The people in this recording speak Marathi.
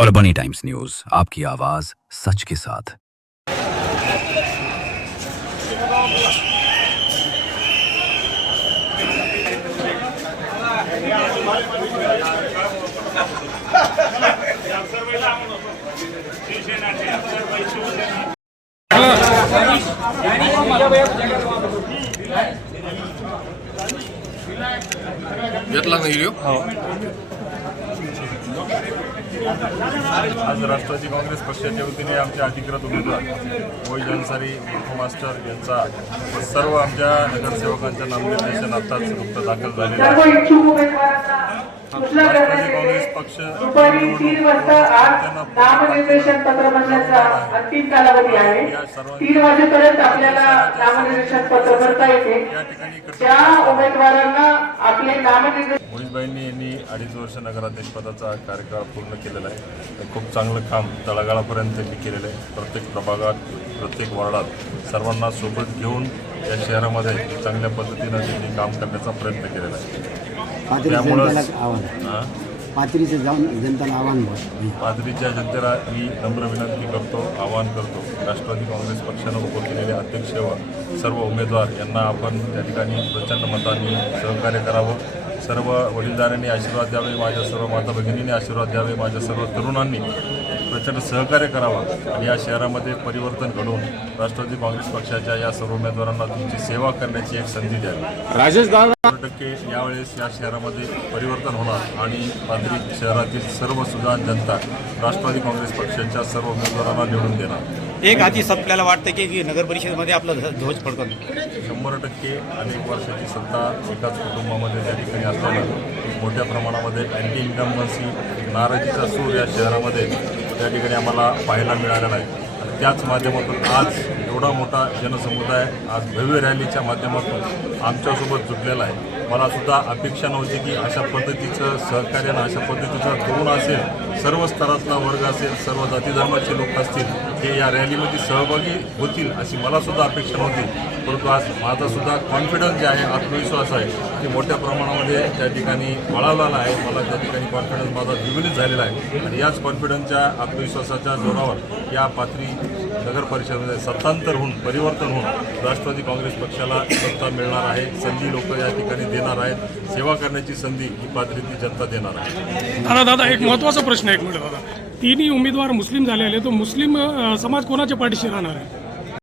और बनी टाइम्स न्यूज़ आपकी आवाज़ सच के साथ। घेतला नाही व्हिडिओ आज राष्ट्रवादी काँग्रेस पक्षाच्या वतीने आमचे अधिकृत उमेदवार मोहित अन्सारी मास्टर यांचा व सर्व आमच्या नगरसेवकांच्या नामनिर्देशन आताच नुकतं दाखल झालेलं आहे. राष्ट्रवादी काँग्रेस पक्ष नामनिर्देशन पत्र भरण्याचा अंतिम कालावधी आहे. तीन वाजेपर्यंत आपल्याला नामनिर्देशन पत्र भरता येते. या ठिकाणी ज्या उमेदवारांना आपले नामनिर्देशन मोहितबाईंनी यांनी अडीच वर्ष नगराध्यक्षपदाचा कार्यकाळ पूर्ण केलेला आहे. तर खूप चांगलं काम तळागाळापर्यंत त्यांनी केलेलं आहे. प्रत्येक प्रभागात प्रत्येक वॉर्डात सर्वांना सोबत घेऊन या शहरामध्ये चांगल्या पद्धतीनं त्यांनी काम करण्याचा प्रयत्न केलेला आहे. हां? पाथरीचं जाऊन जनतेला आव्हान पाथरीच्या जनतेला मी नम्र विनंती करतो आवाहन करतो. राष्ट्रवादी काँग्रेस पक्षानं उभं केलेले अध्यक्ष व सर्व उमेदवार यांना आपण त्या ठिकाणी प्रचंड मतांनी सहकार्य करावं. सर्व वडीलधाऱ्यांनी आशीर्वाद द्यावे माझ्या सर्व माता भगिनींनी आशीर्वाद द्यावे माझ्या सर्व तरुणांनी प्रचंड सहकार्य करावं आणि या शहरामध्ये परिवर्तन घडवून राष्ट्रवादी काँग्रेस पक्षाच्या या सर्व उमेदवारांना तुमची सेवा करण्याची एक संधी द्यावी. राजेश दादा. शंभर टक्के यावेळेस या शहरामध्ये परिवर्तन होणार आणि पाथरी शहरातील सर्व सुजाण जनता राष्ट्रवादी काँग्रेस पक्षाच्या सर्व उमेदवारांना निवडून देणार. एक हाती आपल्याला वाटतं की की नगर परिषदेमध्ये आपला ध्व- ध्वज फडकन. शंभर टक्के अनेक वर्षाची सत्ता एकाच कुटुंबामध्ये त्या ठिकाणी असल्यानं मोठ्या प्रमाणामध्ये अँटी इन्कम्बन्सी नाराजीचा सूर या शहरामध्ये त्या ठिकाणी आम्हाला पाहायला मिळालेला आहे. आणि त्याच माध्यमातून आज एवढा मोठा जनसमुदाय आज भव्य रॅलीच्या माध्यमातून आमच्यासोबत जुटलेला आहे. मला सुद्धा अपेक्षा नव्हती की अशा पद्धतीचं सहकार्य आणि अशा पद्धतीचा तरुण असेल सर्व स्तरातला वर्ग असेल सर्व जाती धर्माचे लोक असतील ते या रॅलीमध्ये सहभागी होतील अशी मलासुद्धा अपेक्षा नव्हती. परंतु आज माझासुद्धा कॉन्फिडन्स जे आहे आत्मविश्वास आहे ते मोठ्या प्रमाणामध्ये त्या ठिकाणी वळावलेला आहे. मला त्या ठिकाणी कॉन्फिडन्स माझा द्विगुणित झालेला आहे. आणि याच कॉन्फिडन्सच्या आत्मविश्वासाच्या जोरावर या पात्री नगर परिषदेमध्ये सत्तांतर होऊन परिवर्तन होऊन राष्ट्रवादी काँग्रेस पक्षाला सत्ता मिळणार आहे संधी लोक या ठिकाणी देणार आहेत सेवा करण्याची संधी ही पातळीतली जनता देणार आहे. दादा दादा एक महत्त्वाचा प्रश्न आहे एक मिनिट दादा. तिन्ही उमेदवार मुस्लिम झालेले तो मुस्लिम समाज कोणाच्या पाठीशी राहणार आहे?